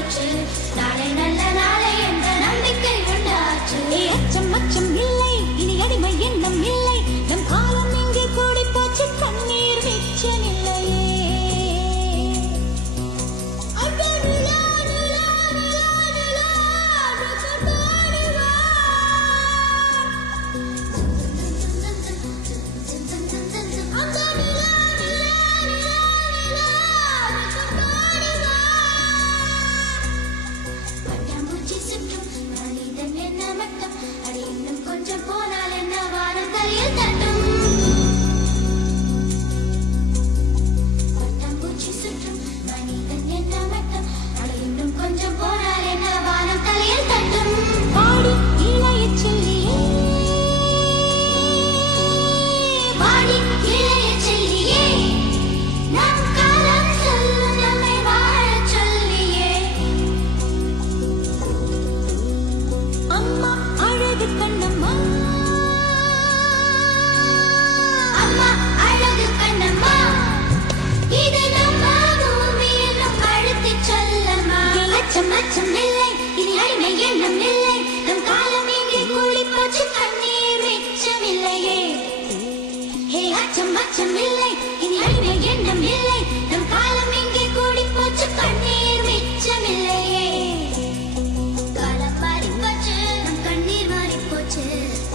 போச்சு. நாளை நல்ல நாளை என்ற நம்பிக்கை உண்டாச்சு. அச்சம் அச்சம் இல்லை, இனி அடிமை எண்ணம் இல்லை. நம் காலம் இங்கு கூடி போச்சு, கண்ணீர் மிச்சமில்லையே. பட்டாம்பூச்சி சுற்றும் மனிதன் என்ன மட்டம், அடி இன்னும் கொஞ்சம் போனால் என்ன வானம் தலையில் தட்டும். பட்டாம்பூச்சி சுற்றும் மனிதன் என்ன மட்டம், அடி இன்னும் கொஞ்சம் போனால் என்ன வானம் தலையில் தட்டும். பாடி இளைய சொல்லியே, பாடி இளைய செல்லியே, நம் காலம் சொல்லும் நம்மை வாழச் சொல்லியே. அம்மா அழகு கண்ணம்மா, அம்மா அழகு கண்ணம்மா, இது நம்ம பூமி என்னும் அழுத்திச் சொல்லம்மா. அச்சம் அச்சம் இல்லை, இனி அடிமை எண்ணம் இல்லை. நம் காலம் இங்கே கூடி போச்சு, கண்ணீர் மிச்சமில்லையே. ஹே அச்சம் அச்சம் இல்லை, இனி அடிமை எண்ணம் இல்லை. நம் காலம் இங்கே கூடி போச்சு, கண்ணீர் மிச்சமில்லையே. காலம் மாறி போச்சு, நம் கண்ணீர் மாறி போச்சு.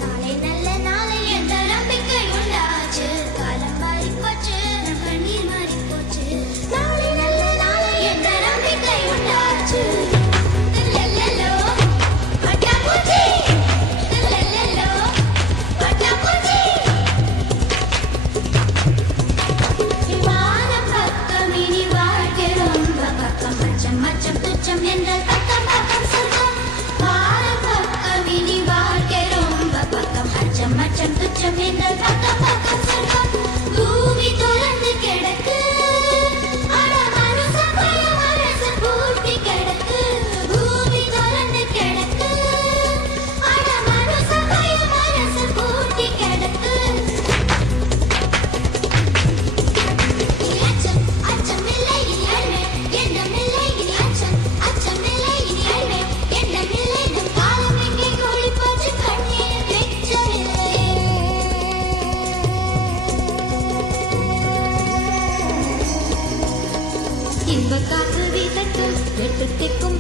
நாளை நல்ல நாளை என்ற நம்பிக்கை உண்டாச்சு. காலம் மாறி போச்சு, நம் கண்ணீர் மாறி போச்சு. நாளை நல்ல நாளை என்ற நம்பிக்கை உண்டாச்சு. தில்லல்லோ, பட்டாம்பூச்சி, தில்லல்லோ, பட்டாம்பூச்சி. வானம் பக்கம் இனி வாழ்க்கை ரொம்ப பக்கம். அச்சம் அச்சம் துச்சம் என்றால் பக்கம் பக்கம் சொர்க்கம். வானம் பக்கம் இனி வாழ்க்கை ரொம்ப பக்கம். அச்சம் அச்சம் துச்சம் என்றால் பக்கம் பக்கம் சொர்க்கம். பூமி தொடர்ந்து கிடக்கு, அட மனச பய மனச பூட்டி கிடக்கு. பூமி தொடர்ந்து கிடக்கு, அட மனச பய மனச பூட்டி கிடக்கு. அச்சம் அச்சம் இல்லை, இனி அடிமை எண்ணம் இல்லை. இனி அச்சம் அச்சம் இல்லை, இனி அடிமை எண்ணம் இல்லை. நம் காலம் எங்கே கூடி போச்சு, கண்ணீர் மிச்சமில்லையே. இன்பக் காற்று வீசட்டும், எட்டு திக்கும்